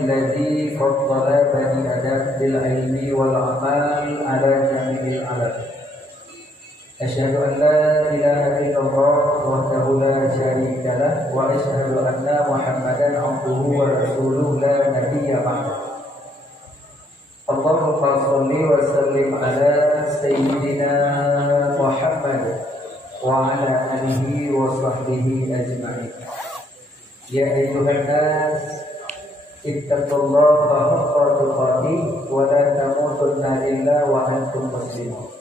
alladzi faddala bani Adam bil ilmi wal amal ala jami'il alam. Asyhadu an la ilaha illallah wahdahu la syarika lah wa asyhadu anna Muhammadan abduhu wa rasuluhu la nabiyya ba'dahu. Allahumma shalli wa sallim ala sayyidina Muhammad wa ala alihi wa sahbihi ajma'in. Ya ayyuhan nas ittaqullaha haqqa tuqatih wa la tamutunna illa wa antum muslimun.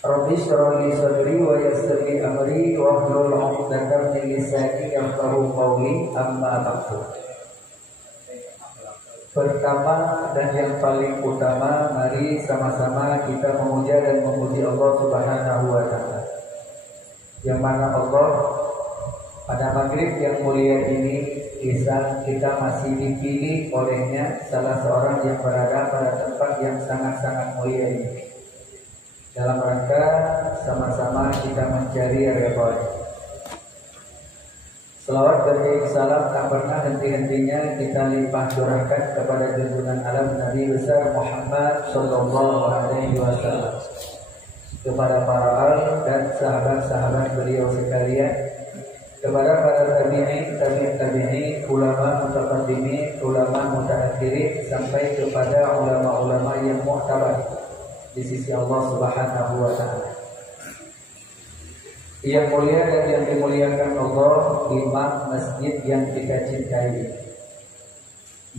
Rabbi shrah li sadri wa yassir li amri wa hlul 'uqdatam min lisani yafqahu qawli, amma ba'du. Pertama dan yang paling utama, mari sama-sama kita memuja dan memuji Allah Subhanahu wa Ta'ala, yang mana Allah pada maghrib yang mulia ini kita masih dipilih olehnya salah seorang yang berada pada tempat yang sangat-sangat mulia ini, dalam rangka sama-sama kita mencari ridha. Selawat dan salam tak pernah henti-hentinya kita limpah curahkan kepada junjungan alam Nabi besar Muhammad sallallahu alaihi wasallam, kepada para al dan sahabat-sahabat beliau sekalian, kepada para tabi'in, ulama mutaqaddimin, ulama mutaakhirin, sampai kepada ulama-ulama yang mu'tabar di sisi Allah Subhanahu wa Ta'ala. Yang mulia dan yang dimuliakan Allah, imam masjid yang kita cintai.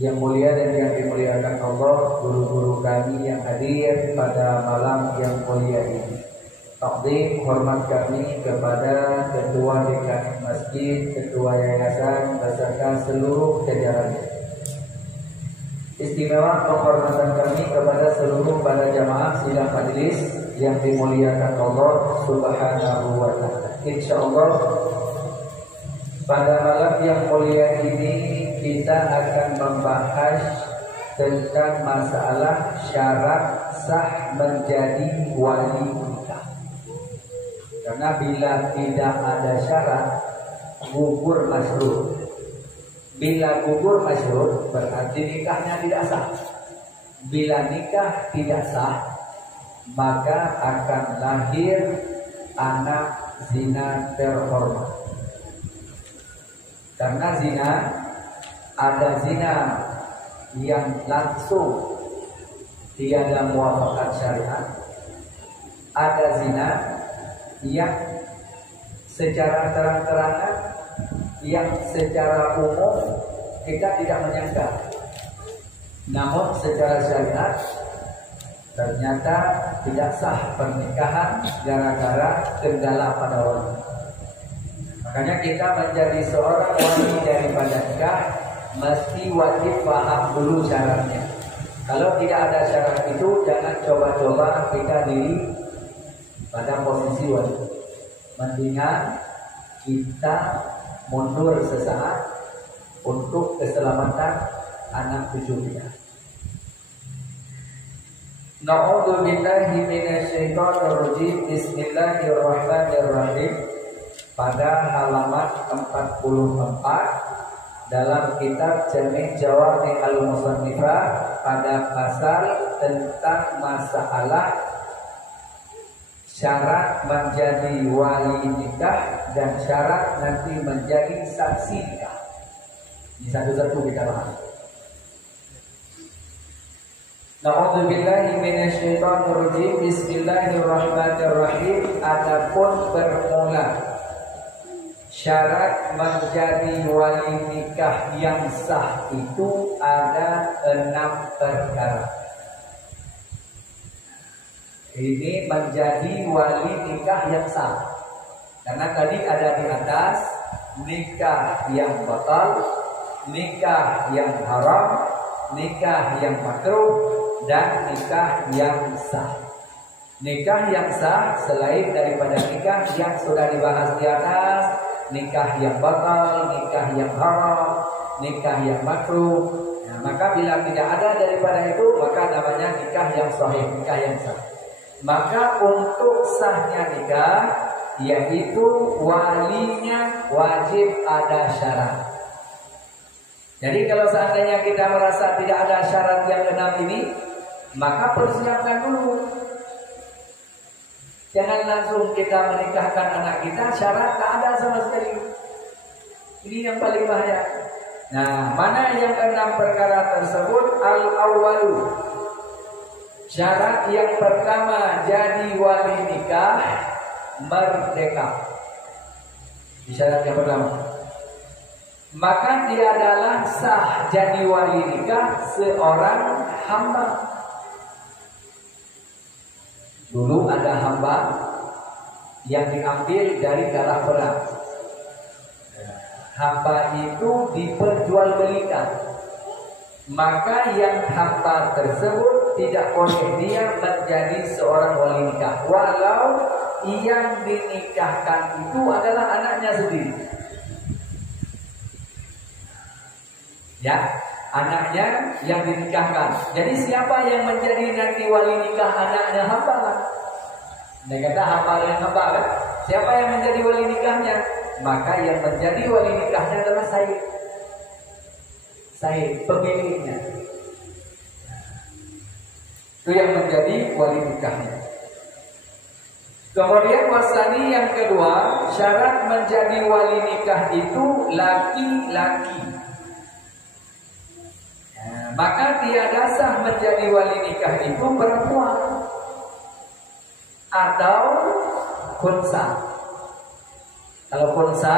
Yang mulia dan yang dimuliakan Allah, guru-guru kami yang hadir pada malam yang mulia ini. Takdim hormat kami kepada ketua DKM masjid, ketua yayasan, beserta seluruh jajarannya. Istimewa penghormatan kami kepada seluruh para jamaah sidang majelis yang dimuliakan Allah Subhanahu wa Ta'ala. Insyaallah pada malam yang mulia ini kita akan membahas tentang masalah syarat sah menjadi wali nikah. Karena bila tidak ada syarat, gugur masyhur. Bila gugur masyhur berarti nikahnya tidak sah. Bila nikah tidak sah, maka akan lahir anak zina terhormat. Karena zina, ada zina yang langsung tiada muafakat syariat, ada zina yang secara terang-terangan, yang secara umum kita tidak menyangka, namun secara syariat ternyata tidak sah pernikahan gara-gara kendala pada wali. Makanya kita menjadi seorang wali daripada nikah mesti wajib paham dulu syaratnya. Kalau tidak ada syarat itu, jangan coba-coba kita diri pada posisi wali. Mendingan kita mundur sesaat untuk keselamatan anak cucu kita. Na'udzu billahi minasyaitonir rajim. Bismillahirrahmanirrahim. Pada halaman 44 dalam kitab Jami' Jawami al-Musannifah, pada pasal tentang masalah syarat menjadi wali nikah dan syarat nanti menjadi saksi nikah. Ini satu-satu kita bahas. Na'udzubillahi minasyaitonir rajim. Bismillahirrahmanirrahim. Adapun bermula syarat menjadi wali nikah yang sah itu ada 6 perkara. Ini menjadi wali nikah yang sah. Karena tadi ada di atas nikah yang batal, nikah yang haram, nikah yang makruh, dan nikah yang sah. Nikah yang sah selain daripada nikah yang sudah dibahas di atas, nikah yang batal, nikah yang haram, nikah yang makruh. Nah, maka bila tidak ada daripada itu, maka namanya nikah yang sahih, nikah yang sah. Maka untuk sahnya nikah, yaitu walinya wajib ada syarat. Jadi kalau seandainya kita merasa tidak ada syarat yang 6 ini, maka persiapkan dulu. Jangan langsung kita menikahkan anak kita, syarat tak ada sama sekali. Ini yang paling bahaya. Nah, mana yang 6 perkara tersebut? Al-awwalu, syarat yang pertama jadi wali nikah merdeka. Syarat yang pertama, maka dia adalah sah jadi wali nikah seorang hamba. Dulu ada hamba yang diambil dari darah perang. Hamba itu diperjualbelikan, maka yang hamba tersebut tidak boleh dia menjadi seorang wali nikah, walau yang dinikahkan itu adalah anaknya sendiri. Ya, anaknya yang dinikahkan. Jadi siapa yang menjadi nanti wali nikah anaknya hamba lah. Dia kata hamba yang hamba kan? Siapa yang menjadi wali nikahnya? Maka yang menjadi wali nikahnya adalah Said. Said pemiliknya. Itu yang menjadi wali nikahnya. Kemudian wasani yang kedua, syarat menjadi wali nikah itu laki-laki. Maka tiada sah menjadi wali nikah itu perempuan atau khunsa. Kalau khunsa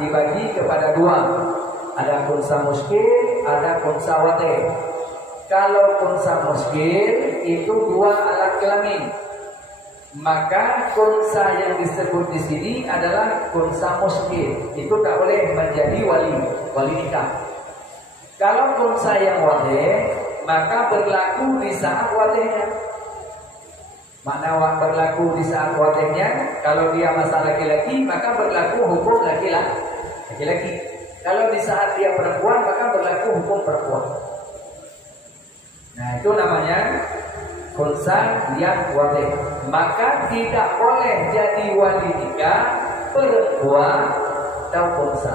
dibagi kepada dua, ada khunsa muskil, ada khunsa wate. Kalau khunsa muskil itu dua alat kelamin, maka khunsa yang disebut di sini adalah khunsa muskil. Itu tak boleh menjadi wali nikah. Kalau khunsa yang wadih, maka berlaku di saat wadihnya. Makna berlaku di saat wadihnya, kalau dia masa laki-laki, maka berlaku hukum laki-laki. Kalau di saat dia perempuan, maka berlaku hukum perempuan. Nah, itu namanya khunsa yang wadih. Maka tidak boleh jadi wali nikah perempuan atau khunsa.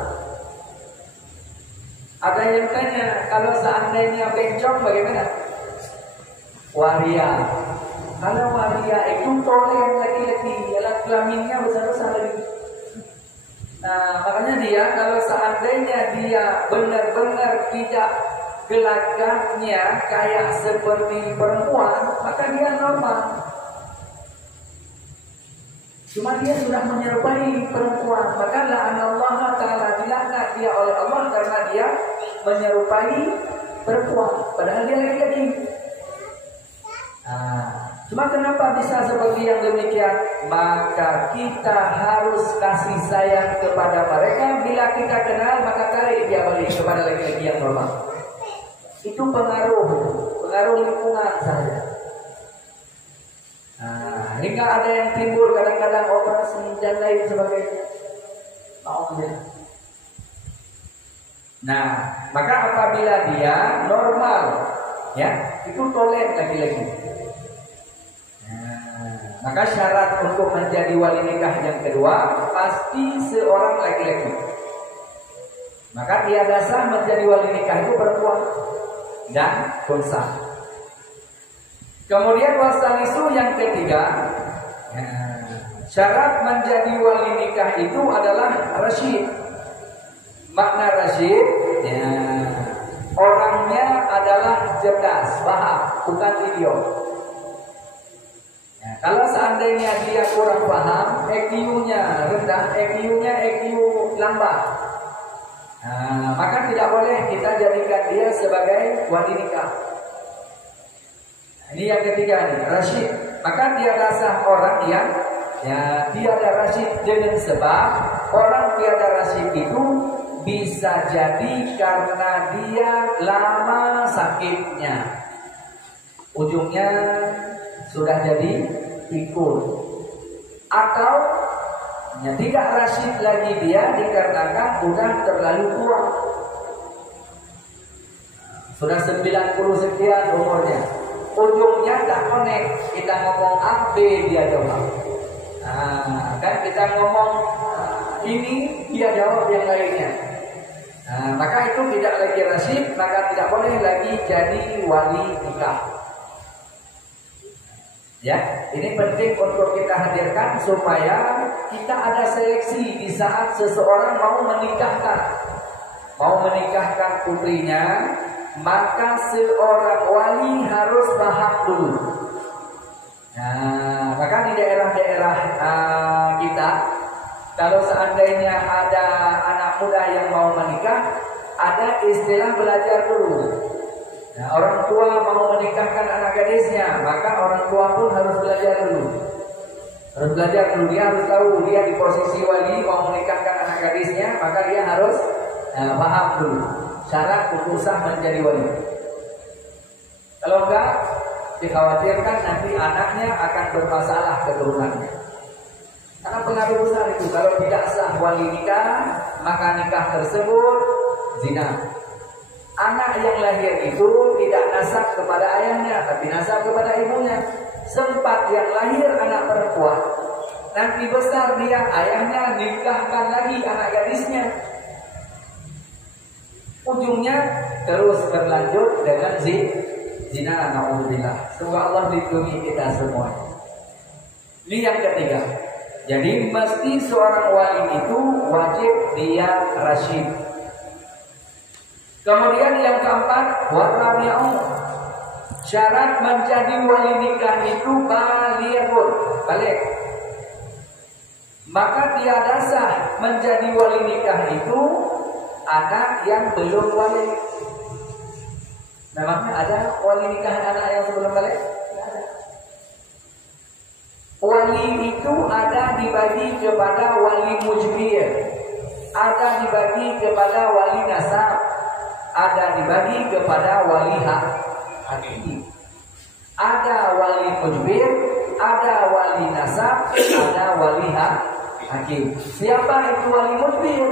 Ada yang tanya, kalau seandainya bencong bagaimana? Waria. Kalau waria itu tolen laki-laki, alat kelaminnya besar-besar lagi. Nah, makanya dia kalau seandainya dia benar-benar tidak gelagatnya kayak seperti perempuan, maka dia normal. Cuma dia sudah menyerupai perempuan, maka la'anallahu ta'ala, dilaknat dia oleh Allah karena dia menyerupai perempuan, padahal dia laki-laki. Cuma kenapa bisa seperti yang demikian? Maka kita harus kasih sayang kepada mereka. Bila kita kenal, maka tarik dia balik kepada laki-laki yang normal. Itu pengaruh lingkungan saja. Hingga ada yang timbul kadang-kadang operasi dan lain sebagainya. Nah, maka apabila dia normal, ya, itu tolen laki-laki. Maka syarat untuk menjadi wali nikah yang kedua pasti seorang laki-laki. Maka tiada sah menjadi wali nikah itu perempuan dan khunsa. Kemudian wasanisu yang ketiga, syarat menjadi wali nikah itu adalah rasyid. Makna rasyid, orangnya adalah cerdas, paham, bukan idiot. Kalau seandainya dia kurang paham, EQ-nya rendah, EQ-nya EQ lambat, maka tidak boleh kita jadikan dia sebagai wali nikah. Ini yang ketiga nih, rasyid. Maka tiada sah orang yang tiada rasyid dengan sebab orang tiada rasyid itu bisa jadi karena dia lama sakitnya, ujungnya sudah jadi pikul, atau tidak rasyid lagi dia dikarenakan sudah terlalu tua, sudah 90 sekian umurnya, ujungnya tak connect. Kita ngomong A, B dia jawab. Kan kita ngomong ini dia jawab yang lainnya. Nah, maka itu tidak lagi rasyid, maka tidak boleh lagi jadi wali nikah. Ya, ini penting untuk kita hadirkan supaya kita ada seleksi di saat seseorang mau menikahkan putrinya, maka seorang wali harus paham dulu. Nah, maka di daerah-daerah kita, kalau seandainya ada anak muda yang mau menikah, ada istilah belajar dulu. Nah, orang tua mau menikahkan anak gadisnya, maka orang tua pun harus belajar dulu. Dia harus tahu dia di posisi wali mau menikahkan anak gadisnya, maka dia harus paham dulu syarat untuk sah menjadi wali. Kalau enggak, dikhawatirkan nanti anaknya akan bermasalah keturunannya. Karena pengaruh besar itu, kalau tidak sah wali nikah, maka nikah tersebut zina. Anak yang lahir itu tidak nasab kepada ayahnya, tapi nasab kepada ibunya. Sempat yang lahir anak perempuan, nanti besar dia ayahnya nikahkan lagi anak gadisnya. Ujungnya terus berlanjut dengan zina, na'udzubillah. Semoga Allah lindungi kita semua. Ini yang ketiga. Jadi mesti seorang wali itu wajib dia rasyid. Kemudian yang keempat, warabi'u, syarat menjadi wali nikah itu balik. Maka tiada sah menjadi wali nikah itu anak yang belum wali. Memangnya ada wali nikah anak yang sebelum balik? Tidak ada. Wali itu ada dibagi kepada wali mujbir, ada dibagi kepada wali nasab, ada dibagi kepada wali hakiki. Ada wali mujbir, ada wali nasab, ada wali hakim. Siapa itu wali mujbir?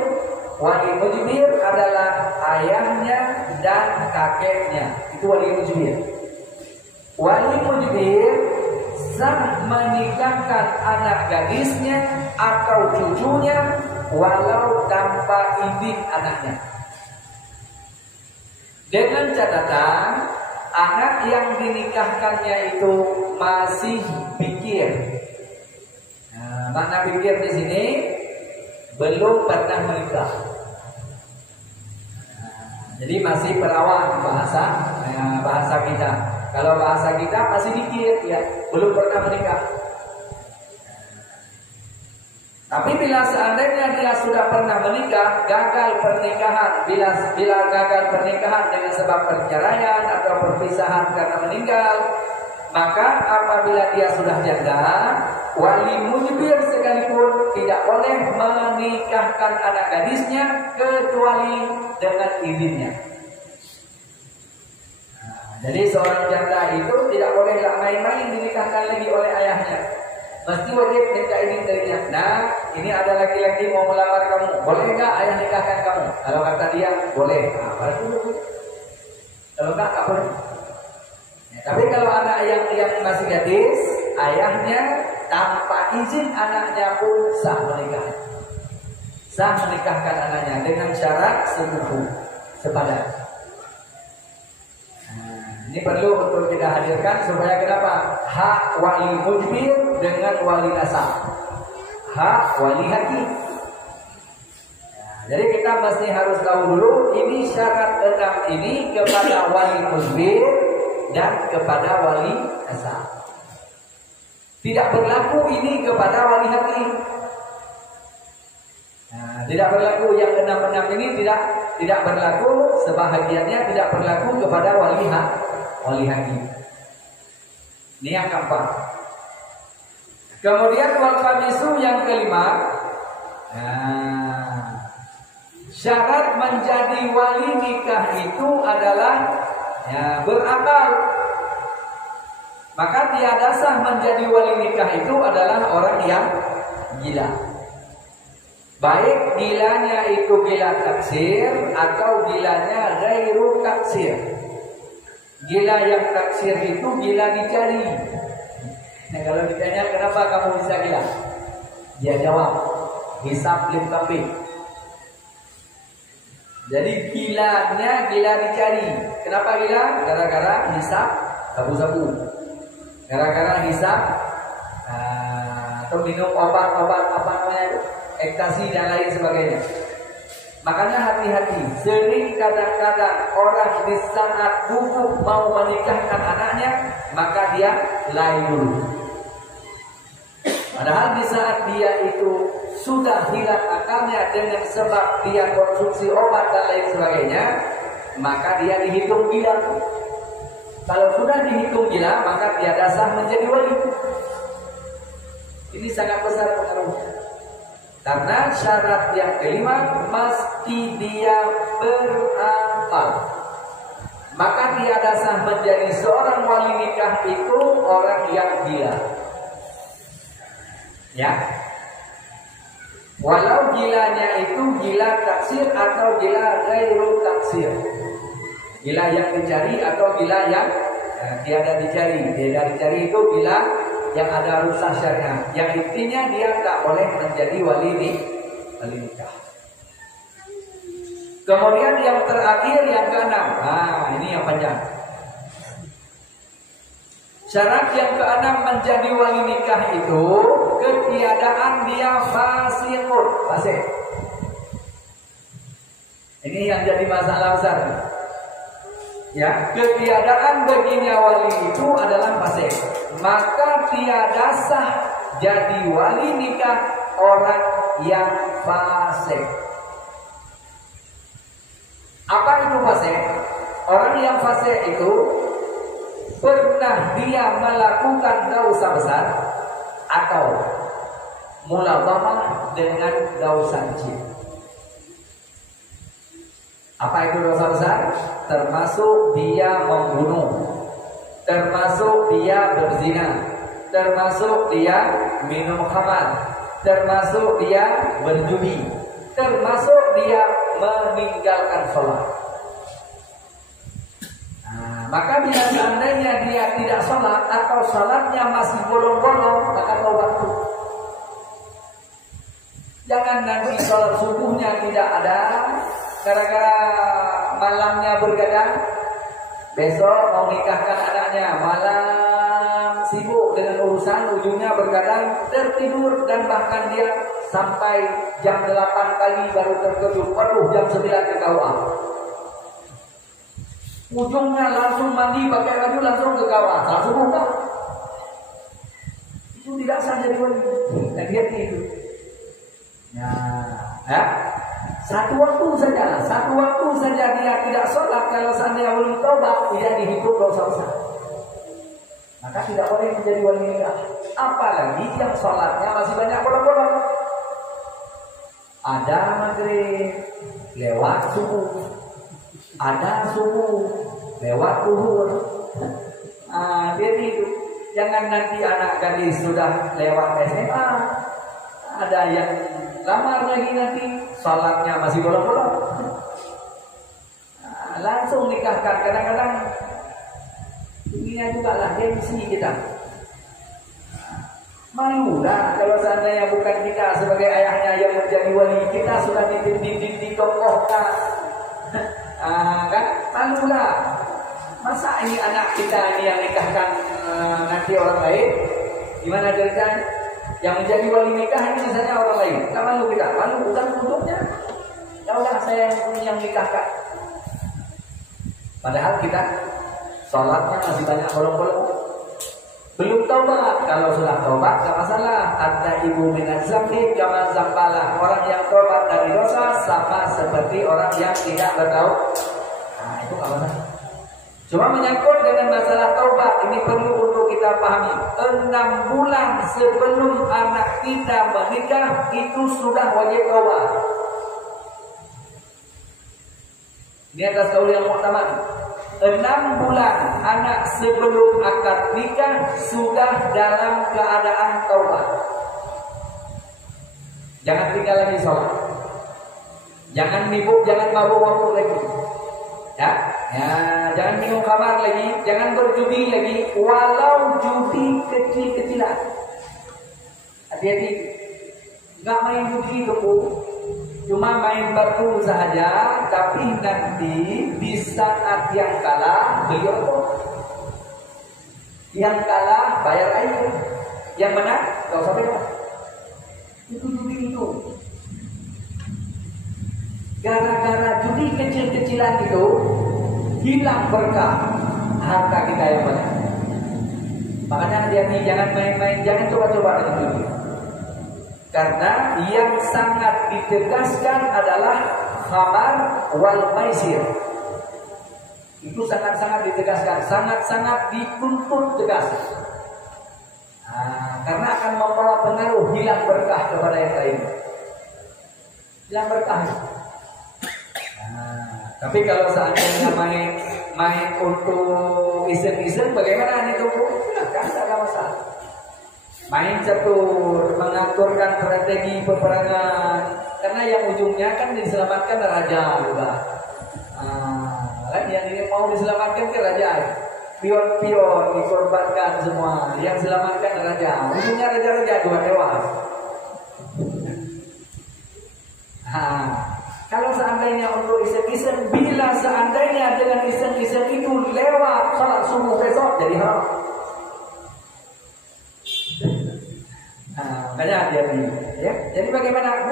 Wali mujbir adalah ayahnya dan kakeknya. Itu wali mujbir. Wali mujbir sah menikahkan anak gadisnya atau cucunya walau tanpa izin anaknya. Dengan catatan anak yang dinikahkannya itu masih bikir. Nah, makna bikir di sini belum pernah menikah. Jadi masih perawan bahasa kita. Kalau bahasa kita masih bikir, ya, belum pernah menikah. Tapi bila seandainya dia sudah pernah menikah, gagal pernikahan, bila gagal pernikahan dengan sebab perceraian atau perpisahan karena meninggal, maka apabila dia sudah janda, wali mujbir sekalipun tidak boleh menikahkan anak gadisnya kecuali dengan izinnya. Jadi seorang janda itu tidak boleh main-main dinikahkan lagi oleh ayahnya. Mesti wajib minta izin darinya. Nah, ini ada laki-laki mau melamar kamu, boleh enggak ayah nikahkan kamu? Kalau kata dia boleh, kalau enggak boleh. Ya, tapi kalau anak yang masih gadis, ayahnya tanpa izin anaknya pun sah menikah. Sah menikahkan anaknya dengan syarat sepadan. Ini perlu untuk kita hadirkan supaya kenapa? Hak wali mujbir dengan wali nasab, hak wali hakim. Jadi kita mesti harus tahu dulu ini syarat 6 ini kepada wali mujbir dan kepada wali nasab. Tidak berlaku ini kepada wali hakim. Nah, tidak berlaku yang 6 ini tidak berlaku, sebahagiannya tidak berlaku kepada wali hakim. Ini yang keempat. Kemudian wal khamisu yang kelima. Nah, syarat menjadi wali nikah itu adalah berakal. Maka tiada sah menjadi wali nikah itu adalah orang yang gila. Baik gilanya itu gila taksir atau gilanya ghairu taksir. Gila yang taksir itu gila dicari. Nah, kalau ditanya kenapa kamu bisa gila, dia jawab hisab lim kambing. Jadi gilanya gila dicari. Kenapa gila? Gara-gara hisap sabu-sabu. Gara-gara hisap atau minum obat-obat apa namanya itu, ekstasi dan lain sebagainya. Makanya hati-hati. Sering kadang-kadang orang di saat gugup mau menikahkan anaknya, maka dia lari dulu. Padahal di saat dia itu sudah hilang akalnya dengan sebab dia konsumsi obat dan lain sebagainya, maka dia dihitung gila. Kalau sudah dihitung gila, maka tiada sah menjadi wali. Ini sangat besar pengaruhnya. Karena syarat yang kelima, mesti dia berakal. Maka tiada sah menjadi seorang wali nikah itu orang yang gila. Ya, walau gilanya itu gila taksir atau gila ghairu taksir, gila yang dicari atau gila yang tiada dicari. Tiada dicari itu gila yang ada rusak syariah. Yang intinya dia tak boleh menjadi wali nikah. Kemudian yang terakhir yang keenam, ini yang panjang. Syarat yang keenam menjadi wali nikah itu ketiadaan dia fasikun, fasik. Ini yang jadi masalah besar. Ya, ketiadaan baginya wali itu adalah fasik. Maka tiada sah jadi wali nikah orang yang fasik. Apa itu fasik? Orang yang fasik itu pernah dia melakukan dosa besar atau mulazamah dengan dosa kecil. Apa itu dosa besar? Termasuk dia membunuh, termasuk dia berzina, termasuk dia minum khamar, termasuk dia berjudi, termasuk dia meninggalkan sholat. Maka bila seandainya dia tidak sholat atau sholatnya masih bolong-bolong, maka taubat dulu. Jangan nanti sholat subuhnya tidak ada, gara-gara malamnya bergadang, besok mau nikahkan anaknya, malam sibuk dengan urusan, ujungnya bergadang, tertidur dan bahkan dia sampai jam 8 pagi baru terkejut, waduh jam 9 ke KUA. Ujungnya langsung mandi pakai baju langsung ke kawah, langsung buka. Itu tidak sah jadi wali. Lihat itu. Ya, satu waktu saja dia tidak sholat. Kalau seandainya belum taubat, dia dihitung dosa besar. Maka tidak boleh menjadi wali nikah. Apalagi yang sholatnya masih banyak bolong-bolong. Ada maghrib, lewat subuh. Ada subuh lewat zuhur. Jadi itu jangan nanti anak gadis sudah lewat SMA, ada yang lamar lagi nanti sholatnya masih bolong-bolong, langsung nikahkan. Kadang-kadang ini juga lah gengsi kita. Malulah kalau seandainya bukan kita sebagai ayahnya yang menjadi wali, kita sudah dikokohkan. Kan malulah. Masa ini anak kita ini yang nikahkan nanti orang lain? Gimana ceritanya? Yang menjadi wali nikah ini misalnya orang lain. Tak malu kita, malu bukan untuknya. Yaudah saya yang nikahkan. Padahal kita sholatnya masih banyak bolong-bolong. Belum taubat. Kalau sudah taubat tak masalah. Kata ibu minat zambi kama zambalah. Orang yang taubat dari dosa sama seperti orang yang tidak bertaubat. Itu tak masalah. Cuma menyangkut dengan masalah taubat, ini perlu untuk kita pahami. 6 bulan sebelum anak kita menikah itu sudah wajib taubat. Ini atas kaul yang muhtamad. 6 bulan anak sebelum akad nikah sudah dalam keadaan taubat. Jangan tinggal lagi sholat. Jangan mabuk lagi. Ya, jangan minum khamar lagi, jangan berjudi lagi, walau judi kecil-kecilan. Hati-hati, nggak main judi itu, Cuma main batu saja, tapi nanti di saat yang kalah beliau kok. Yang kalah bayar air, yang menang gak usah bayar. Itu judi itu. Gara-gara judi kecil-kecilan itu hilang berkah harta kita yang banyak. Makanya hati-hati, jangan main-main, jangan coba-coba dengan judi. Karena yang sangat ditegaskan adalah khamar wal maisir. Itu sangat-sangat ditegaskan, sangat-sangat dituntut tegas. Karena akan membawa pengaruh hilang berkah kepada yang lain. Hilang berkah. Tapi kalau seandainya main untuk iseng-iseng, bagaimana itu? Silakan, tidak ada masalah. Main catur, mengaturkan strategi peperangan, karena yang ujungnya kan diselamatkan raja juga. Kan yang ini mau diselamatkan ke raja, pion-pion dikorbankan semua, yang selamatkan raja, ujungnya raja-raja dua tewas. Kalau seandainya untuk iseng-iseng, bila seandainya dengan iseng-iseng itu lewat salat subuh besok, jadi haram. Makanya hati-hati, ya. Jadi bagaimana?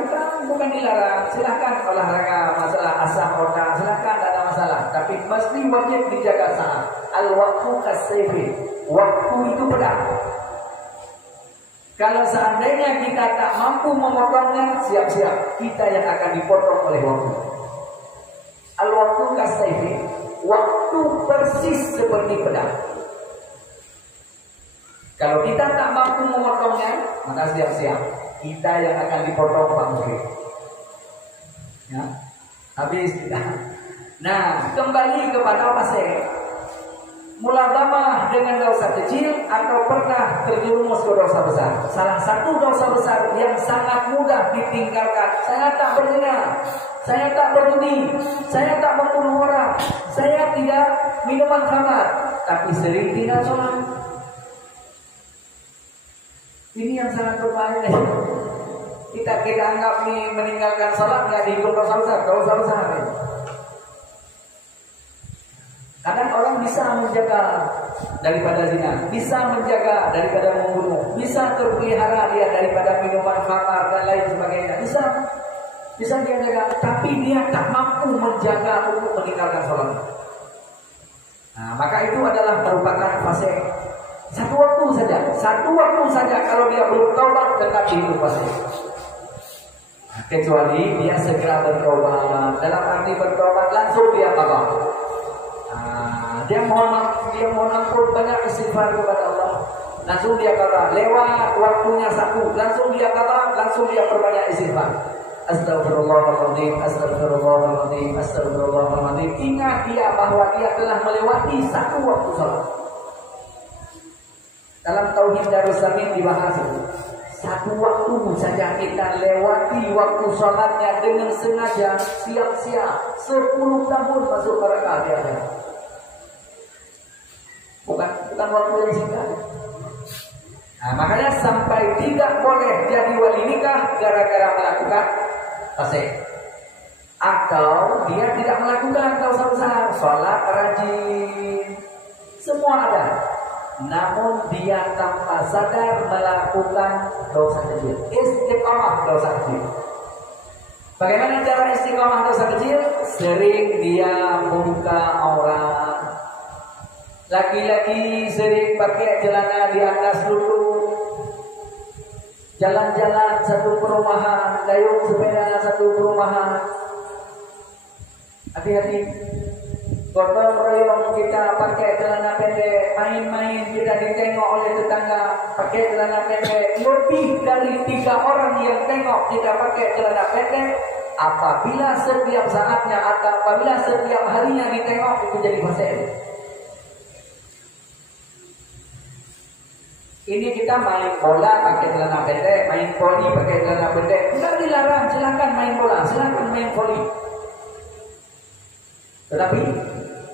Bukan dilarang. Silahkan olahraga, masalah asam otak, silahkan, tidak ada masalah. Tapi mesti wajib dijaga saat. Al-waktu kasayfi. Waktu itu pedang. Kalau seandainya kita tak mampu memotongnya, siap-siap kita yang akan dipotong oleh waktu. Al-waktu kasayfi. Waktu persis seperti pedang. Kalau kita tak mampu memotongnya, maka siap-siap kita yang akan dipotong Pak Muslim. Ya, habis kita. Nah, kembali kepada pasir. Mulazamah dengan dosa kecil atau pernah terjerumus ke dosa besar. Salah satu dosa besar yang sangat mudah ditinggalkan. Saya tak berzina, saya tak berjudi, saya tak membunuh orang, saya tidak minuman khamar, tapi sering tidak sholat. Ini yang sangat berbahaya. Kita anggap nih meninggalkan salat nggak dihitung dosa besar, dosa besar. Kadang orang bisa menjaga daripada zina, bisa menjaga daripada membunuh, bisa terpelihara dia daripada minuman khamar dan lain sebagainya. Bisa dia jaga, tapi dia tak mampu menjaga untuk meninggalkan salat. Nah, maka itu adalah merupakan fase. Satu waktu saja kalau dia belum taubat tetap hidup pasti. Kecuali dia segera bertobat, dalam arti bertobat langsung dia taubat. Dia mohon ampun, banyak istighfar kepada Allah. Langsung dia kata, lewat waktunya satu, langsung dia kata, langsung dia perbanyak istighfar. Astagfirullahaladzim, astagfirullahaladzim, astagfirullahaladzim. Ingat dia bahwa dia telah melewati satu waktu salat. Dalam Tauhid Darussalim dibahas satu waktu saja kita lewati waktu sholatnya dengan sengaja, siap-siap 10 tahun masuk neraka dia. Bukan waktu yang singkat. Nah, makanya sampai tidak boleh jadi wali nikah gara-gara melakukan fasik. Atau dia tidak melakukan dosa besar, sholat rajin, semua ada. Namun dia tanpa sadar melakukan dosa kecil. Istiqomah dosa kecil. Bagaimana cara istiqomah dosa kecil? Sering dia buka aurat. Laki-laki sering pakai celana di atas lutut. Jalan-jalan satu perumahan, dayung sepeda satu perumahan. Hati-hati. Gotong royong kita pakai celana pendek, main-main kita ditengok oleh tetangga pakai celana pendek. Lebih dari 3 orang yang tengok kita pakai celana pendek. Apabila setiap saatnya atau apabila setiap harinya ditengok, itu jadi fasik. Ini kita main bola pakai celana pendek, main voli pakai celana pendek. Tidak dilarang, silakan main bola, silakan main voli. Tetapi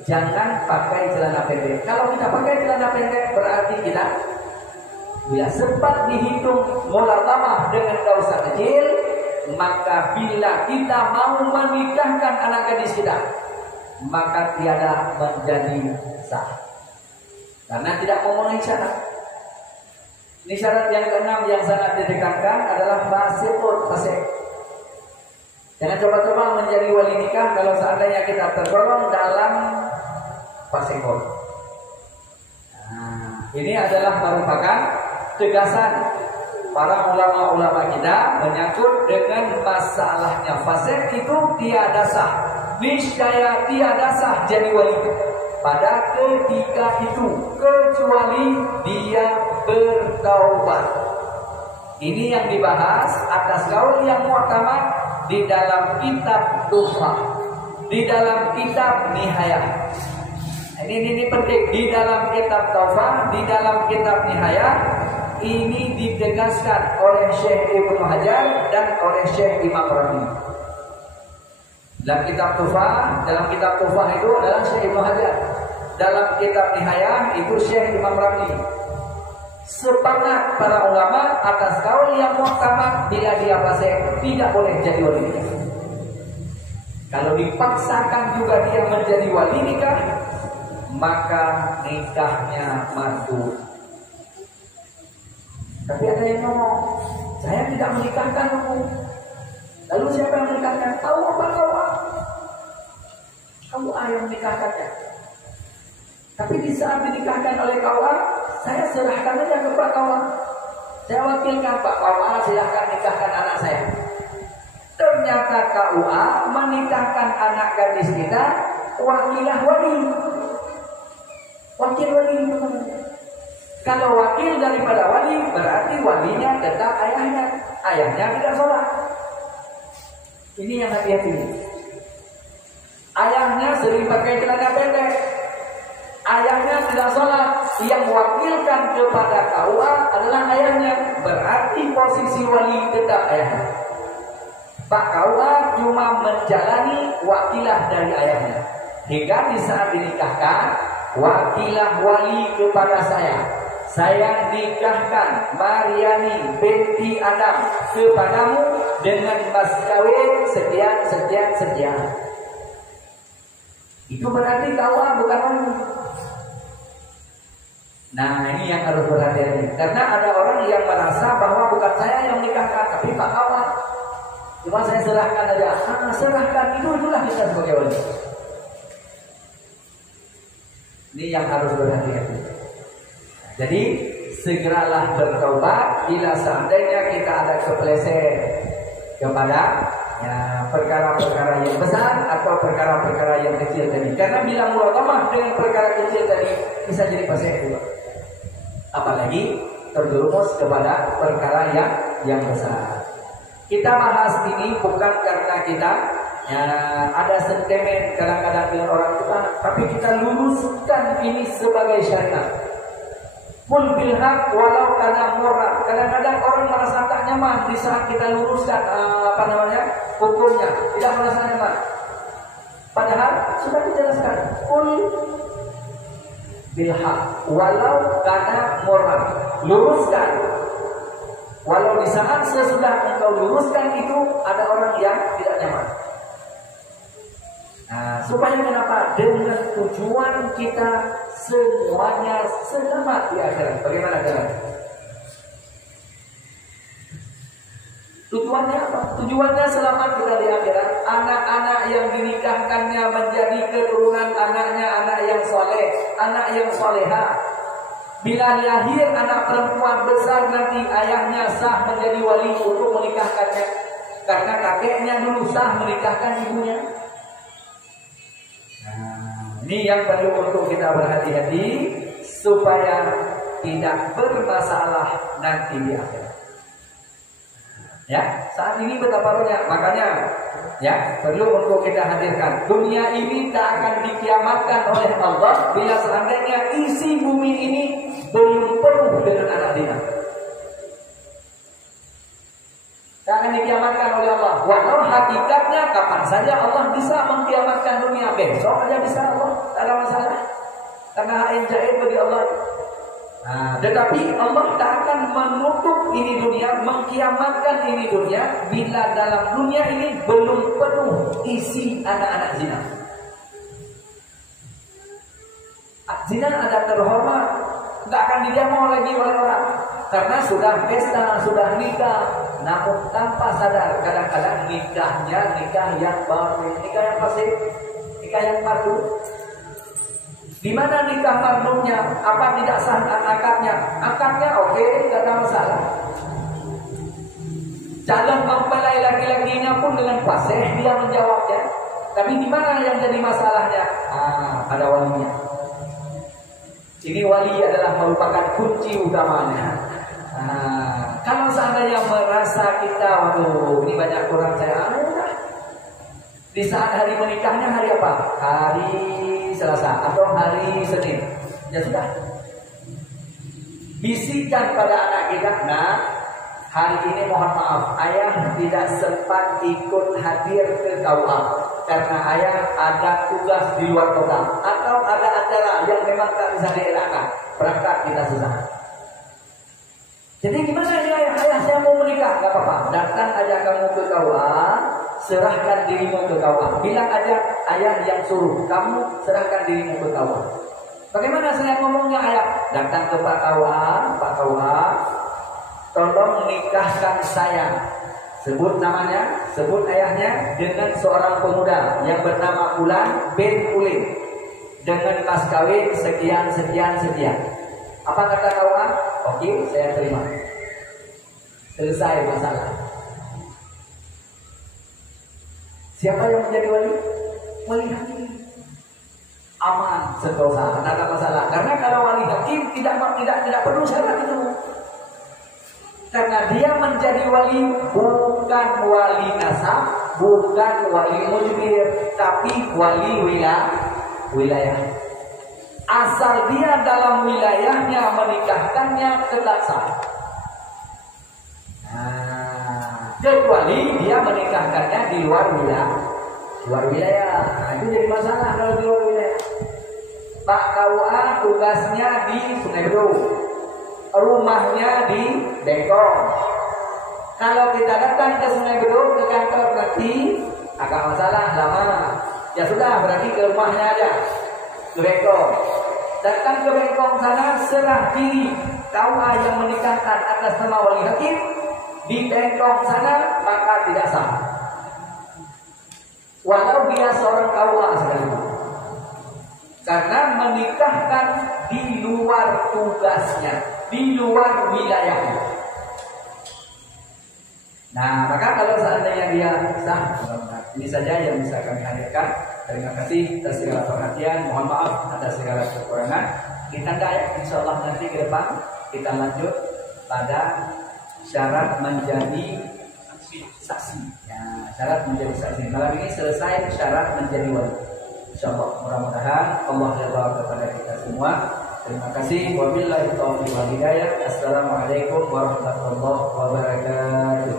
jangan pakai celana pendek. Kalau kita pakai celana pendek berarti kita bila sempat dihitung mulazamah dengan dosa kecil, maka bila kita mau menikahkan anak gadis kita, maka tiada menjadi sah. Karena tidak memenuhi syarat. Ini syarat yang keenam yang sangat ditekankan adalah fasik. Jangan coba-coba menjadi wali nikah kalau seandainya kita tergolong dalam fasikun. Nah, ini adalah merupakan tegasan para ulama-ulama kita menyangkut dengan masalahnya fasik itu tiada sah. Niscaya tiada sah jadi wali pada ketika itu kecuali dia bertaubat. Ini yang dibahas atas kaul yang mu'tamad di dalam kitab Tuhfah, di dalam kitab Nihayah. Ini penting, di dalam kitab Tuhfah, di dalam kitab Nihayah ini ditegaskan oleh Syekh Ibnu Hajar dan oleh Syekh Imam Rabi. Dalam kitab Tuhfah itu adalah Syekh Ibnu Hajar. Dalam kitab Nihayah itu Syekh Imam Rabi. Sepakat para ulama atas kaul yang muhtamad bila dia fasik tidak boleh jadi wali nikah. Kalau dipaksakan juga dia menjadi wali nikah, maka nikahnya mardud. Tapi ada yang ngomong, saya tidak menikahkan aku. Lalu siapa yang menikahkan? Tahu apa kau? Kamu yang menikahkannya. Tapi di saat dinikahkan oleh KUA, saya serahkan aja ke Pak KUA. Saya wakilkan Pak KUA, silahkan nikahkan anak saya. Ternyata KUA menikahkan anak gadis kita, wakilah wali. Wakil wali. Kalau wakil daripada wali, berarti walinya tetap ayahnya. Ayahnya tidak sholat. Ini yang hati-hati. Ayahnya sering pakai celana pendek. Ayahnya tidak sholat. Yang wakilkan kepada KUA adalah ayahnya. Berarti posisi wali tetap ayahnya. Pak KUA cuma menjalani wakilah dari ayahnya. Hingga di saat dinikahkan, wakilah wali kepada saya. Saya nikahkan Mariani binti Adam kepadamu dengan mas kawin sekian. Itu berarti KUA bukan wali. Nah, ini yang harus berhati-hati. Karena ada orang yang merasa bahwa bukan saya yang menikahkan, tapi Pak KUA. Cuma saya serahkan aja. Serahkan itulah kita sebagai wali. Ini yang harus berhati-hati. Jadi segeralah bertaubat bila seandainya kita ada kepleset kepada perkara-perkara yang besar atau perkara-perkara yang kecil tadi. Karena bila mulatsamah dengan perkara kecil tadi bisa jadi fasik juga. Apalagi terjerumus kepada perkara yang besar. Kita bahas ini bukan karena kita ada sentimen kadang-kadang dengan orang tua, tapi kita luruskan ini sebagai syariat. Qul bil haq walau kana murra. Kadang-kadang orang merasa tak nyaman di saat kita luruskan hukumnya, tidak merasa nyaman. Padahal sudah dijelaskan. Qul bil haq walau kana murra. Luruskan. Walau di saat sesudah engkau luruskan itu ada orang yang tidak nyaman. Nah, supaya kenapa? Dengan tujuan kita semuanya selamat di akhirat. Bagaimana caranya? Tujuannya apa? Tujuannya selamat kita di akhirat. Anak-anak yang dinikahkannya menjadi keturunan anaknya anak yang soleh, anak yang soleha. Bila lahir anak perempuan besar nanti ayahnya sah menjadi wali untuk menikahkannya. Karena kakeknya dulu sah menikahkan ibunya. Ini yang perlu untuk kita berhati-hati supaya tidak bermasalah nanti di akhirat. Ya, saat ini betapa banyak, makanya ya perlu untuk kita hadirkan. Dunia ini tak akan dikiamatkan oleh Allah bila seandainya isi bumi ini belum penuh dengan anak zina. Tak akan dikiamatkan oleh Allah. Walau hakikatnya kapan saja Allah bisa mengkiamatkan dunia. Besok aja bisa Allah, tak ada masalah. Karena hak yang jahil bagi Allah. Nah, tetapi Allah tak akan menutup ini dunia, mengkiamatkan ini dunia bila dalam dunia ini belum penuh isi anak-anak zina. Zina ada terhormat, tak akan dijamah lagi oleh orang karena sudah pesta, sudah nikah. Namun tanpa sadar kadang-kadang nikahnya nikah yang batil, nikah yang fasik, nikah yang mardud. Di mana nikah mardudnya? Apa tidak sah akadnya? Akadnya oke, tidak ada masalah. Calon mempelai laki-lakinya pun dengan fasih dia menjawabnya. Tapi di mana yang jadi masalahnya? Ada walinya. Ini wali adalah merupakan kunci utamanya. Kalau seandainya merasa kita, waduh, ini banyak kurang saya. Di saat hari menikahnya hari apa? Hari Selasa atau hari Senin. Ya sudah. Bisikan pada anak kita, nah, hari ini mohon maaf, ayah tidak sempat ikut hadir ke KUA karena ayah ada tugas di luar kota atau ada acara yang memang tak bisa dielakkan. Berangkat kita susah. Jadi gimana ini ayah? Ayah saya mau menikah, gak apa-apa. Datang aja kamu ke KUA, serahkan dirimu ke KUA. Bilang aja ayah yang suruh, kamu serahkan dirimu ke KUA. Bagaimana saya ngomongnya ayah? Datang ke Pak KUA, tolong nikahkan saya. Sebut namanya, sebut ayahnya dengan seorang pemuda yang bernama Ulan bin Ulin dengan mas kawin sekian. Apa kata KUA? Oke, saya terima. Selesai masalah. Siapa yang menjadi wali? Wali hakim. Aman sentosa, tidak ada masalah. Karena kalau wali hakim tidak perlu syarat itu. Karena dia menjadi wali bukan wali nasab, bukan wali mujbir, tapi wali wilayah. Asal dia dalam wilayahnya menikahkannya tetap sah. Kecuali dia menikahkannya di luar wilayah. Itu jadi masalah kalau di luar wilayah. Pak KUA tugasnya di Sungai Bedung, rumahnya di Bengkong. Kalau kita datang ke Sungai Bedung ke kantor berarti agak masalah lama. Ya sudah, berarti ke rumahnya aja, ke Bengkong. Datang ke Bengkong sana, serah diri KUA yang menikahkan atas nama wali hakim di Bengkong sana, maka tidak sah. Walau dia seorang KUA sekalipun. Karena menikahkan di luar tugasnya, di luar wilayahnya. Nah, maka kalau seandainya dia sah, ini saja yang bisa kami hadirkan. Terima kasih atas segala perhatian. Mohon maaf atas segala kekurangan. Kita insya Allah nanti ke depan kita lanjut pada syarat menjadi saksi. Ya, syarat menjadi saksi. Malam ini selesai syarat menjadi wali. Insya Allah, mudah-mudahan Allah ridha kepada kita semua. Terima kasih. Wabillahi taufiq wal hidayah. Assalamualaikum warahmatullahi wabarakatuh.